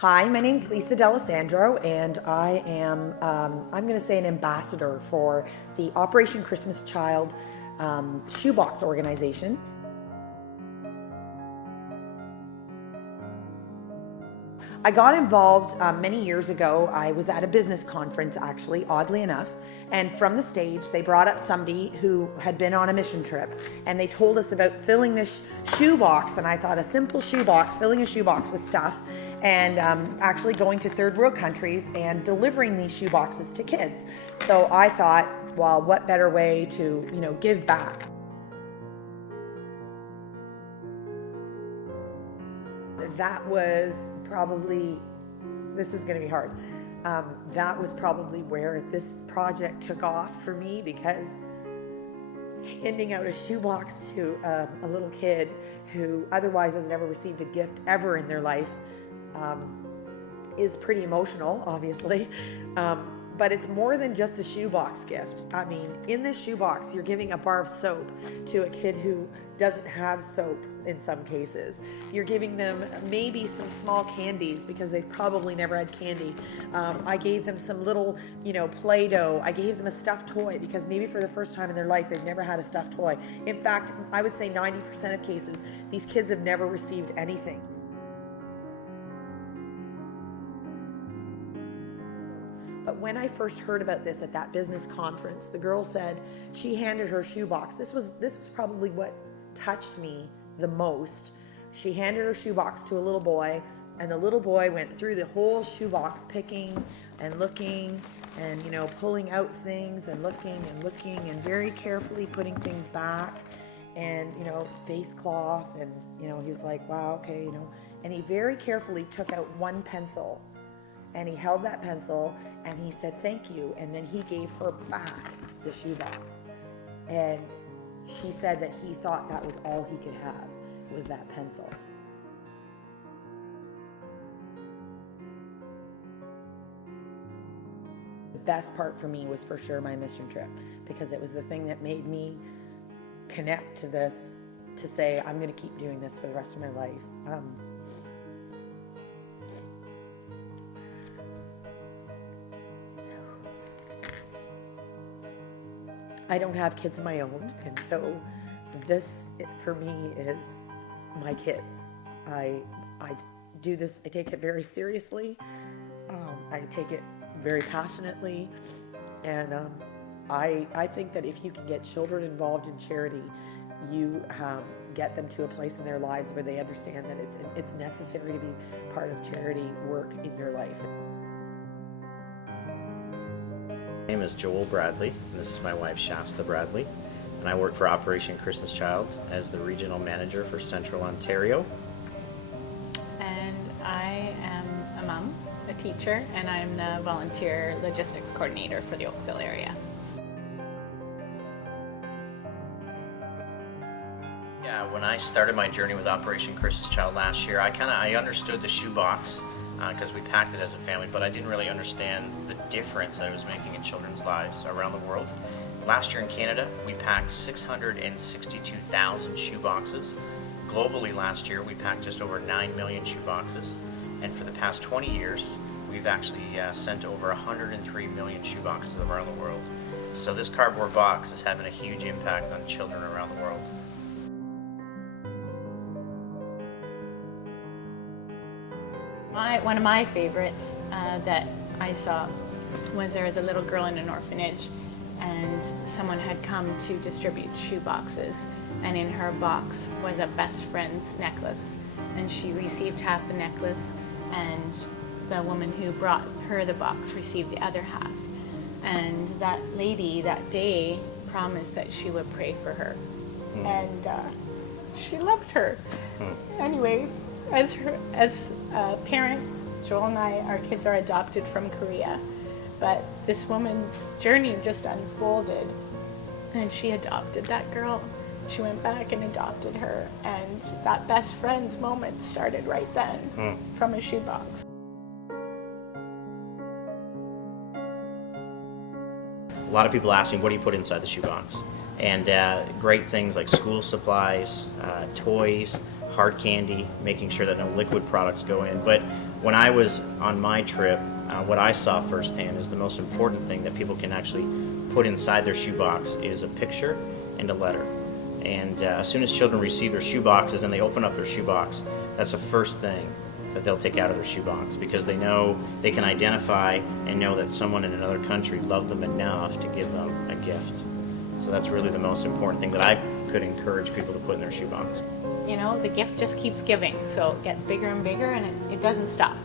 Hi, my name is Lisa D'Alessandro, and I am, I'm going to say, an ambassador for the Operation Christmas Child Shoebox organization. I got involved many years ago. I was at a business conference, actually, oddly enough, and from the stage they brought up somebody who had been on a mission trip, and they told us about filling this shoebox, and I thought a simple shoebox, filling a shoebox with stuff, and actually going to third world countries and delivering these shoeboxes to kids. So I thought, well, what better way to, give back? That was probably, this is going to be hard. That was probably where this project took off for me, because handing out a shoebox to a little kid who otherwise has never received a gift ever in their life is pretty emotional, obviously. But it's more than just a shoebox gift. I mean, in this shoebox, you're giving a bar of soap to a kid who doesn't have soap in some cases. You're giving them maybe some small candies because they've probably never had candy. I gave them some little, Play-Doh. I gave them a stuffed toy because maybe for the first time in their life, they've never had a stuffed toy. In fact, I would say 90% of cases, these kids have never received anything. But when I first heard about this at that business conference, the girl said she handed her shoebox. This was probably what touched me the most. She handed her shoebox to a little boy, and the little boy went through the whole shoebox, picking and looking and pulling out things and looking and very carefully putting things back, and face cloth, and he was like, wow, okay, and he very carefully took out one pencil. And he held that pencil and he said, thank you. And then he gave her back the shoebox. And she said that he thought that was all he could have, was that pencil. The best part for me was for sure my mission trip, because it was the thing that made me connect to this, to say, I'm going to keep doing this for the rest of my life. I don't have kids of my own, and so this, for me, is my kids. I do this, I take it very seriously. I take it very passionately, and I think that if you can get children involved in charity, you get them to a place in their lives where they understand that it's necessary to be part of charity work in your life. My name is Joel Bradley, and this is my wife Shasta Bradley, and I work for Operation Christmas Child as the Regional Manager for Central Ontario. And I am a mom, a teacher, and I'm the Volunteer Logistics Coordinator for the Oakville area. Yeah, when I started my journey with Operation Christmas Child last year, I understood the shoebox because we packed it as a family, but I didn't really understand the difference that it was making in children's lives around the world. Last year in Canada, we packed 662,000 shoeboxes. Globally last year, we packed just over 9 million shoeboxes. And for the past 20 years, we've actually sent over 103 million shoeboxes around the world. So this cardboard box is having a huge impact on children around the world. One of my favorites that I saw was there was a little girl in an orphanage, and someone had come to distribute shoe boxes, and in her box was a best friend's necklace, and she received half the necklace, and the woman who brought her the box received the other half. And that lady that day promised that she would pray for her, and she loved her. Anyway, as a parent, Joel and I, our kids are adopted from Korea, but this woman's journey just unfolded, and she adopted that girl. She went back and adopted her, and that best friend's moment started right then from a shoebox. A lot of people ask me, what do you put inside the shoebox? And great things like school supplies, toys, hard candy, making sure that no liquid products go in. But when I was on my trip, what I saw firsthand is the most important thing that people can actually put inside their shoebox is a picture and a letter. And as soon as children receive their shoeboxes and they open up their shoebox, that's the first thing that they'll take out of their shoebox, because they know they can identify and know that someone in another country loved them enough to give them a gift. So that's really the most important thing that I could encourage people to put in their shoebox. You know, the gift just keeps giving, so it gets bigger and bigger, and it doesn't stop.